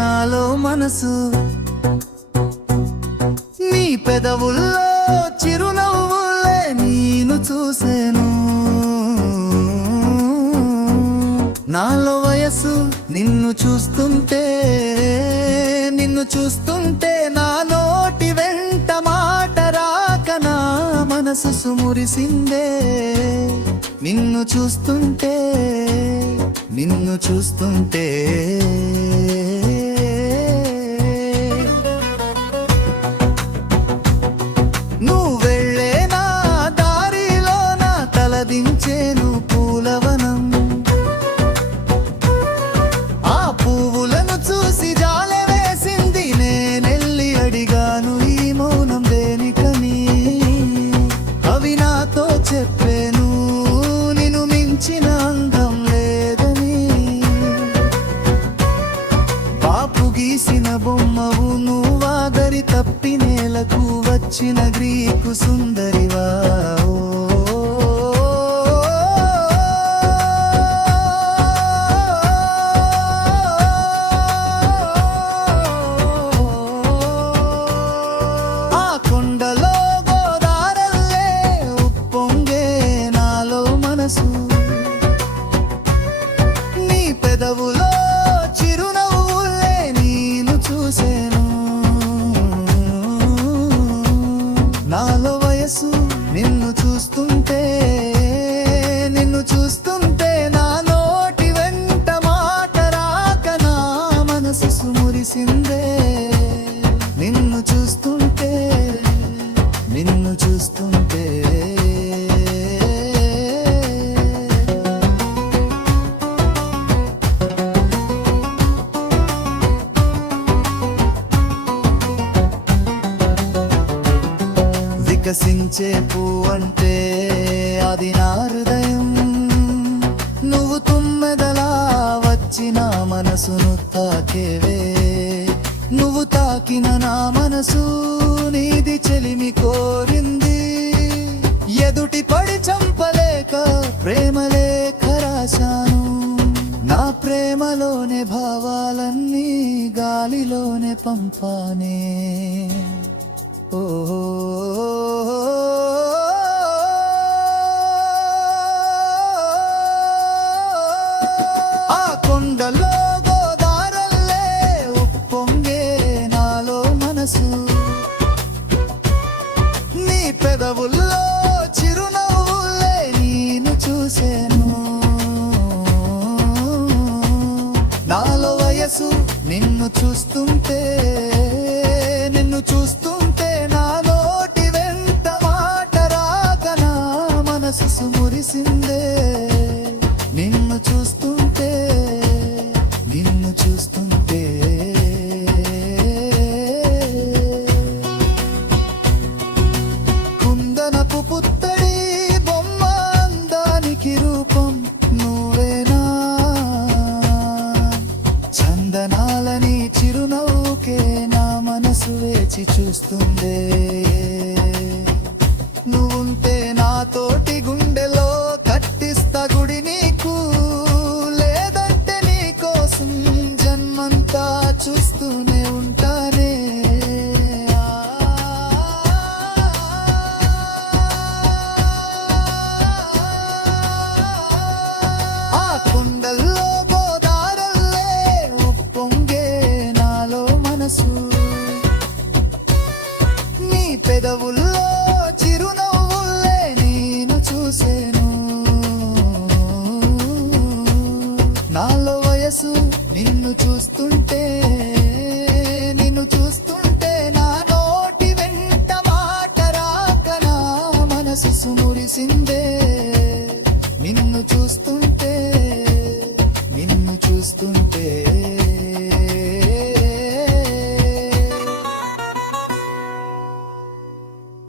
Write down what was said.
నాలో మనసు నీ పెదవుల్లో చిరునవ్వులే నేను చూసేను నాలో వయసు నిన్ను చూస్తుంటే నా నోటి వెంట మాట రాక నా మనసు సుమురిసిందే నిన్ను చూస్తుంటే నువ్వు వెళ్ళే నా దారిలో నా తలదించేను పూలవనం ఆ పువ్వులను చూసి జాలె వేసింది నేనెళ్ళి అడిగాను ఈ మౌనం దేనికని అవి నాతో చెప్పేను నిన్ను మించిన అందం లేదని పాపు గీసిన బొమ్మవు నువ్వాదరి తప్పి నేలకు వచ్చిన గ్రీకు సుందరివా ఆ కొండలో గోదారల్లే ఉప్పొంగే నాలో మనసు నీ పెదవులో చిరునవ్వులే నేను చూసేను నాలో వయసు నిన్ను చూస్తుంటే నా నోటి వెంట మాట రాక నా మనసు సుమురిసిందే నిన్ను చూస్తుంటే వికసించే పువ్వంటే అది నా హృదయం నువ్వు తుమ్మెదలా వచ్చి నా మనసును తాకేవే నువ్వు తాకిన నా మనసు నీది చెలిమి కోరింది ఎదుటి పడి చంపలేక ప్రేమలేఖ రాశాను నా ప్రేమలోనే భావాలన్నీ గాలిలోనే పంపానే ఆ కొండలో గోదారల్లే ఉప్పొంగే నాలో మనసు నీ పెదవుల్లో చిరునవ్వులే నేను చూసేను నాలో వయసు నిన్ను చూస్తుంటే నా నోటి వెంట మాట రాక నా మనసు సుమురిసిందే నిన్ను చూస్తుంటే కుందనపు పుత్తడి బొమ్మ అందానికి రూపం నువ్వేనా చందనాలని చిరునవ్వుకే నా మనసు వేచి చూస్తుందే నువ్వుంటే నాతోటి గుండెలో కట్టిస్తా గుడి నీకు లేదంటే నీ కోసం జన్మంతా చూస్తూనే ఉంటానే ఆ కొండల్లో గోదారల్లే ఉప్పొంగే నాలో మనసు నీ పెదవుల్లో చిరునవ్వులే నేను చూసేను నాలో వయసు నిన్ను చూస్తుంటే నా నోటి వెంట మాట రాక నా మనసు సుమురిసిందే